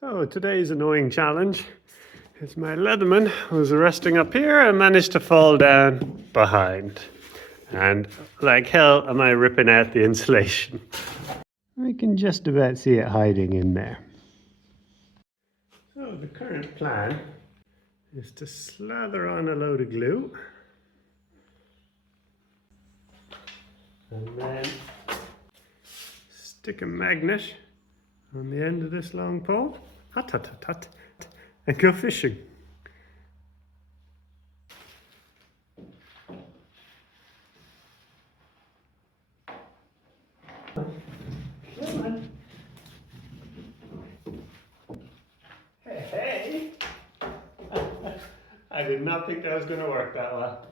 So today's annoying challenge is my Leatherman was resting up here and managed to fall down behind. And like hell am I ripping out the insulation. We can just about see it hiding in there. So the current plan is to slather on a load of glue and then stick a magnet on the end of this long pole, hut, hut, hut, hut, and go fishing. Come on. Hey, hey. I did not think that was going to work that well.